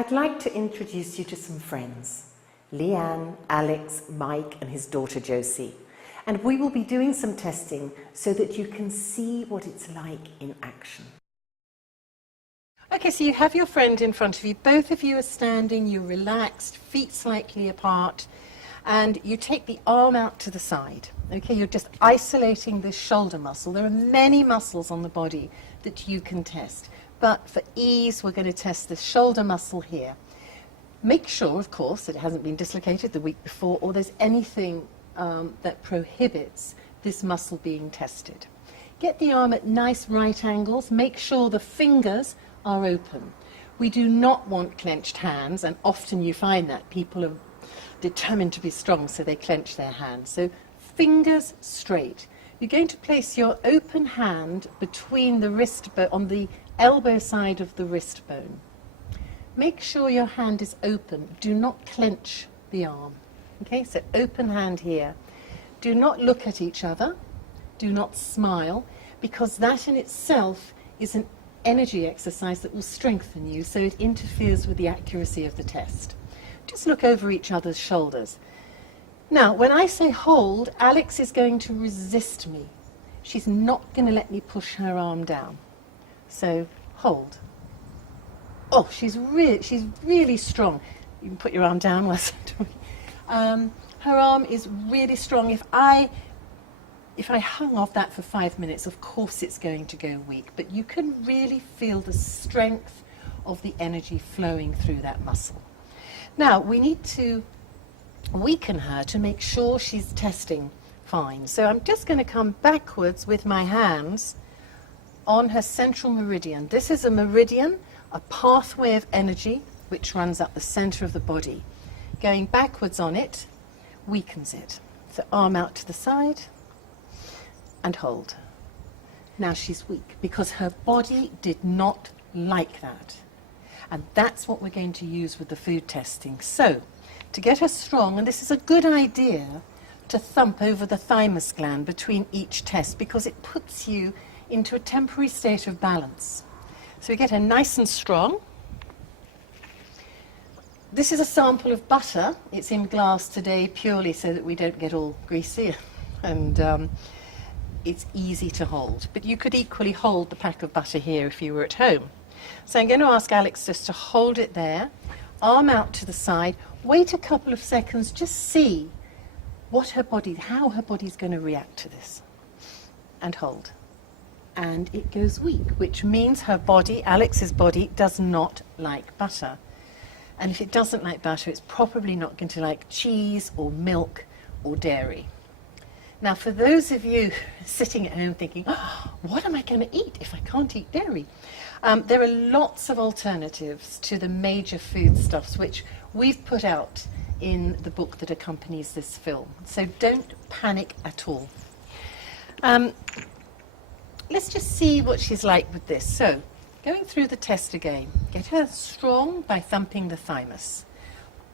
I'd like to introduce you to some friends, Leanne, Alex, Mike and his daughter Josie. And we will be doing some testing so that you can see what it's like in action. Okay, so you have your friend in front of you. Both of you are standing, you're relaxed, feet slightly apart, and you take the arm out to the side. Okay, you're just isolating the shoulder muscle. There are many muscles on the body that you can test, but for ease, we're going to test the shoulder muscle here. Make sure, of course, that it hasn't been dislocated the week before, or there's anything that prohibits this muscle being tested. Get the arm at nice right angles. Make sure the fingers are open. We do not want clenched hands, and often you find that people are determined to be strong, so they clench their hands. So fingers straight. You're going to place your open hand between the wrist bone, on the elbow side of the wrist bone. Make sure your hand is open. Do not clench the arm. Okay, so open hand here. Do not look at each other. Do not smile, because that in itself is an energy exercise that will strengthen you, so it interferes with the accuracy of the test. Just look over each other's shoulders. Now, when I say hold, Alex is going to resist me. She's not going to let me push her arm down. So, hold. Oh, she's really strong. You can put your arm down whilst I'm doing. Her arm is really strong. If I hung off that for 5 minutes, of course it's going to go weak, but you can really feel the strength of the energy flowing through that muscle. Now, we need to weaken her to make sure she's testing fine. So I'm just going to come backwards with my hands on her central meridian. This is a meridian, a pathway of energy which runs up the center of the body. Going backwards on it weakens it. So arm out to the side and hold. Now she's weak because her body did not like that. And that's what we're going to use with the food testing. So, to get her strong, and this is a good idea to thump over the thymus gland between each test, because it puts you into a temporary state of balance. So we get her nice and strong. This is a sample of butter. It's in glass today purely so that we don't get all greasy, and it's easy to hold. But you could equally hold the pack of butter here if you were at home. So I'm going to ask Alex just to hold it there, arm out to the side, wait a couple of seconds, just see how her body's going to react to this, and hold. And it goes weak, which means her body, Alex's body, does not like butter. And if it doesn't like butter, it's probably not going to like cheese or milk or dairy. Now, for those of you sitting at home thinking, oh, what am I going to eat if I can't eat dairy? There are lots of alternatives to the major foodstuffs which we've put out in the book that accompanies this film. So don't panic at all. Let's just see what she's like with this. So, going through the test again. Get her strong by thumping the thymus.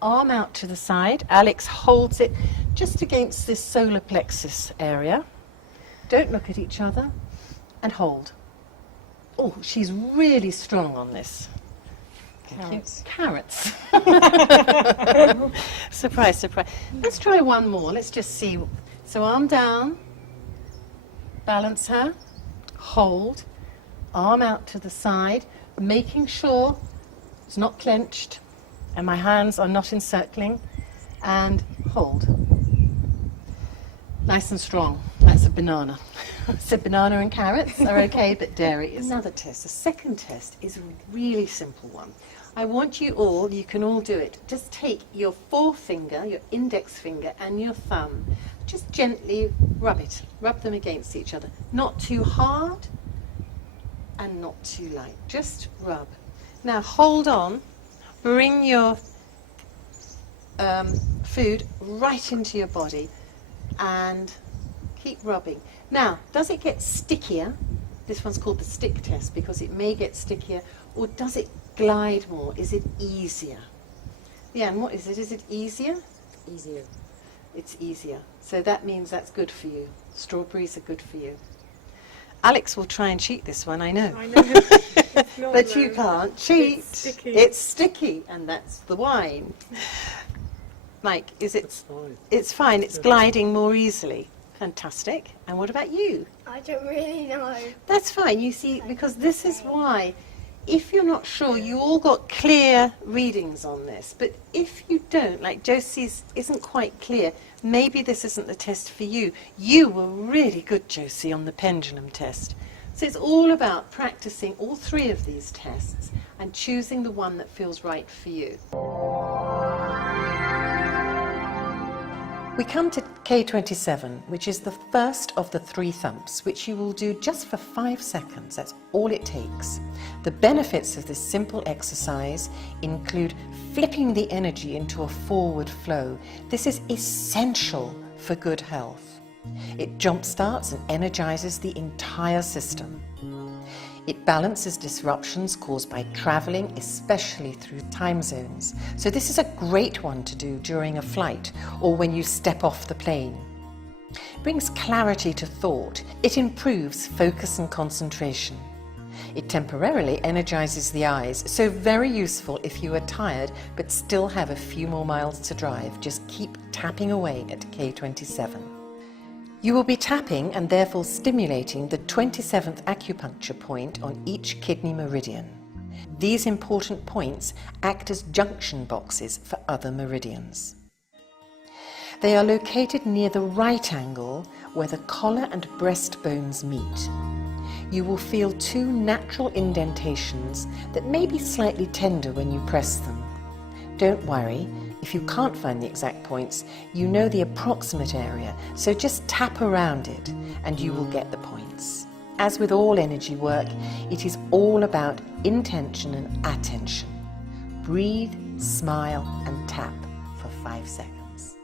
Arm out to the side. Alex holds it just against this solar plexus area. Don't look at each other. And hold. Oh, she's really strong on this. Carrots. Carrots. Surprise, surprise. Let's try one more. Let's just see. So arm down. Balance her. Hold. Arm out to the side, making sure it's not clenched and my hands are not encircling, and hold. Nice and strong. That's a banana. So banana and carrots are okay, but dairy is another test. The second test is a really simple one. I want you can all do it. Just take your forefinger, your index finger and your thumb. Just gently rub it. Rub them against each other. Not too hard and not too light. Just rub. Now hold on. Bring your food right into your body and keep rubbing. Now, does it get stickier? This one's called the stick test because it may get stickier. Or does it glide more? Is it easier? Yeah, and what is it? Is it easier? Easier. It's easier. So that means that's good for you. Strawberries are good for you. Alex will try and cheat this one, I know. I know. but you can't cheat. It's sticky. It's sticky, and that's the wine. Mike, It's fine. it's fine, it's gliding more easily. Fantastic. And what about you? I don't really know. That's fine, you see, because this is why, if you're not sure, you all got clear readings on this, but if you don't, like Josie's isn't quite clear, maybe this isn't the test for you. You were really good, Josie, on the pendulum test. So it's all about practicing all three of these tests and choosing the one that feels right for you. We come to K27, which is the first of the 3 thumps, which you will do just for 5 seconds. That's all it takes. The benefits of this simple exercise include flipping the energy into a forward flow. This is essential for good health. It jumpstarts and energizes the entire system. It balances disruptions caused by traveling, especially through time zones. So this is a great one to do during a flight or when you step off the plane. It brings clarity to thought. It improves focus and concentration. It temporarily energizes the eyes, so very useful if you are tired but still have a few more miles to drive. Just keep tapping away at K27. You will be tapping and therefore stimulating the 27th acupuncture point on each kidney meridian. These important points act as junction boxes for other meridians. They are located near the right angle where the collar and breastbones meet. You will feel 2 natural indentations that may be slightly tender when you press them. Don't worry. If you can't find the exact points, you know the approximate area, so just tap around it and you will get the points. As with all energy work, it is all about intention and attention. Breathe, smile and tap for 5 seconds.